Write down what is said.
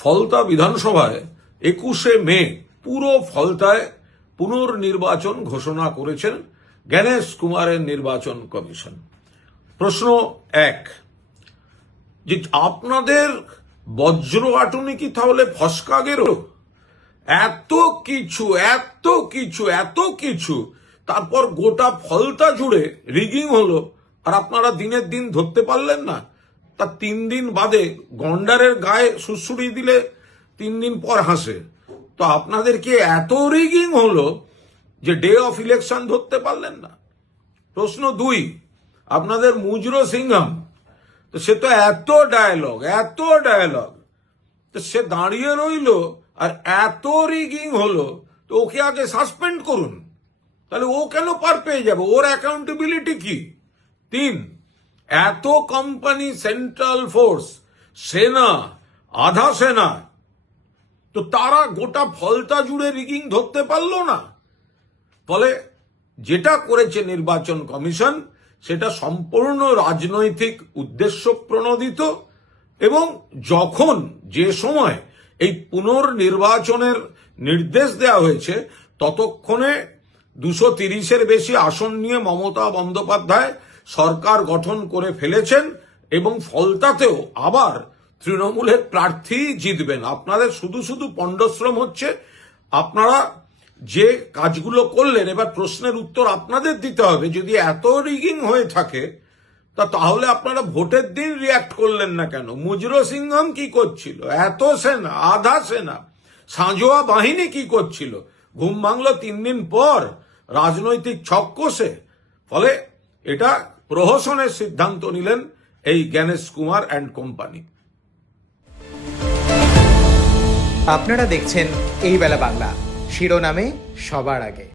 ফলতা বিধানসভায় 21শে মে পুরো ফলতায় পুনর্নির্বাচন ঘোষণা করেছেন জ্ঞানেশ কুমারের নির্বাচন কমিশন। প্রশ্ন 1, যে আপনাদের বজ্র আটুনি কি তাহলে ফসকা গেল? এত কিছু তারপর গোটা ফলতা জুড়ে রিগিং হলো, আর আপনারা দিনের দিন ধরতে পারলেন না। তার 3 দিন বাদে গন্ডারের গায়ে সুড়সুড়ি দিলে 3 দিন পর হাসে। তো আপনাদের কি এত রিগিং হলো যে ডে অফ ইলেকশন ধরতে পারলেন না? প্রশ্ন 2, আপনাদের মুজরো সিংহাম, তো সে তো এত ডায়ালগ, তো সে দাঁড়িয়ে রইল, আর এত রিগিং হলো, তো ওকে আগে সাসপেন্ড করুন। তাহলে ও কেন পার পেয়ে যাবে? ওর অ্যাকাউন্টেবিলিটি কি? 3, এত কোম্পানি, সেন্ট্রাল ফোর্স, সেনা, আধা সেনা, তো তারা গোটা ফলতা জুড়ে রিগিং ধরতে পারলো না। ফলে যেটা করেছে নির্বাচন কমিশন সেটা সম্পূর্ণ রাজনৈতিক উদ্দেশ্য প্রণোদিত, এবং যখন যে সময় এই পুনর্নির্বাচনের নির্দেশ দেওয়া হয়েছে ততক্ষণে 230-এর বেশি আসন নিয়ে মমতা বন্দ্যোপাধ্যায় সরকার গঠন করে ফেলেছেন, এবং ফলতাতেও আবার তৃণমূলের প্রার্থী জিতবেন। আপনাদের শুধু পণ্ডশ্রম হচ্ছে। আপনারা যে কাজগুলো করলেন, এবার প্রশ্নের উত্তর আপনাদের দিতে হবে। যদি এত রিগিং হয়ে থাকে তাহলে আপনারা ভোটের দিন রিয়াক্ট করলেন না কেন? মুজরো সিংহাম কি করছিল? এত সেনা, আধা সেনা, সাঁজোয়া বাহিনী কি করছিল? ঘুম ভাঙলো 3 দিন পর রাজনৈতিক ছক কষে। ফলে এটা প্রহসনের সিদ্ধান্ত নিলেন এই জ্ঞানেশ কুমার অ্যান্ড কোম্পানি। আপনারা দেখছেন এই বেলা বাংলা, শিরোনামে সবার আগে।